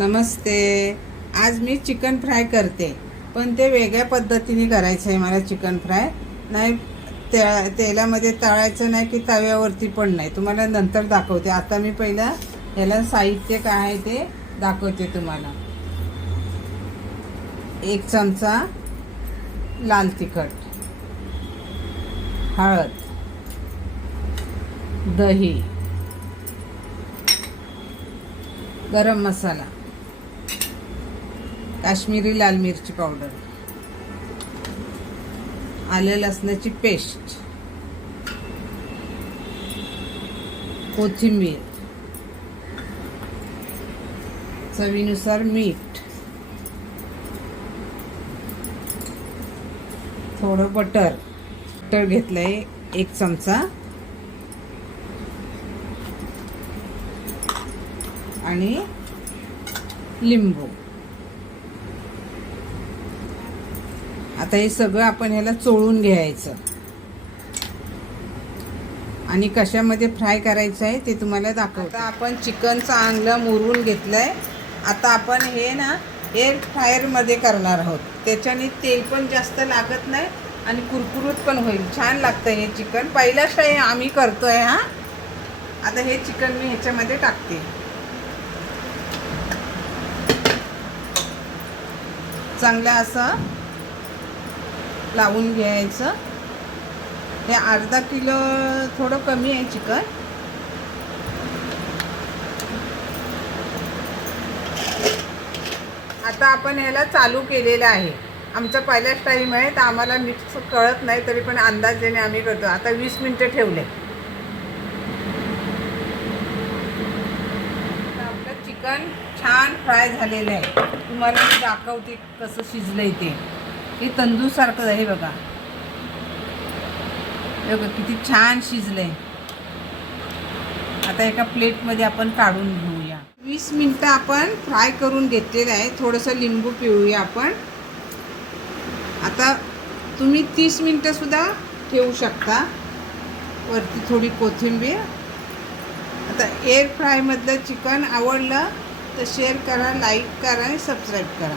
नमस्ते. आज मी chicken fry करते. पण ते वेगळ्या पद्धतीने करायचं आहे मला चिकन फ्राय. नाही ते तेलामध्ये तळायचं नाही की तव्यावरती पण नाही. तुम्हाला नंतर दाखवते. आता मी पहिला ह्याला साहित्य काय आहे ते दाखवते तुम्हाला. एक चमचा लाल तिखट हळद दही गरम मसाला. काश्मीरी लाल मिरची पावडर. आलं लसणाची पेस्ट. कोथिंबीर. चवीनुसार मीठ. थोडं बटर. बटर घेतलंय एक चमचा. आणि लिंबू. आता हे सगळं आपण ह्याला चोळून घ्यायचं. आणि कशामध्ये फ्राय करायचं आहे ते तुम्हाला दाखवतं. आता आपण आंगलं चांगलं मुरवून आहे आता आपण हे ना एअर फ्रायरमध्ये करणार आहोत. त्याच्याने तेल पण जास्त लागत नाही आणि कुरकुरीत पण होईल. छान लागतं हे चिकन. पहिलाच हे आम्ही आहे हां. आता हे चिकन मी ह्याच्यामध्ये टाकते. चांगलं असं लावून घ्यायचं. हे अर्धा किलो थोडं कमी आहे चिकन. आता आपण ह्याला चालू केलेलं आहे. आमचा पहिलाच टाईम आहे तर आम्हाला मिक्स कळत नाही तरी पण अंदाजेने आम्ही करतो. आता वीस मिनटं ठेवले. आपलं चिकन छान फ्राय झालेलं आहे. तुम्हाला मी दाखवते कसं शिजलंय ते. हे तंदूरसारखं आहे बघा. बघा किती छान शिजलंय. आता एका प्लेटमध्ये आपण काढून घेऊया. वीस मिनटं आपण फ्राय करून घेतलेलं आहे. थोडंसं लिंबू पिळूया आपण. आता तुम्ही तीस मिनटंसुद्धा ठेवू शकता. वरती थोडी कोथिंबीर. आता एअर फ्रायमधलं चिकन आवडलं तर शेअर करा लाईक करा आणि सबस्क्राईब करा.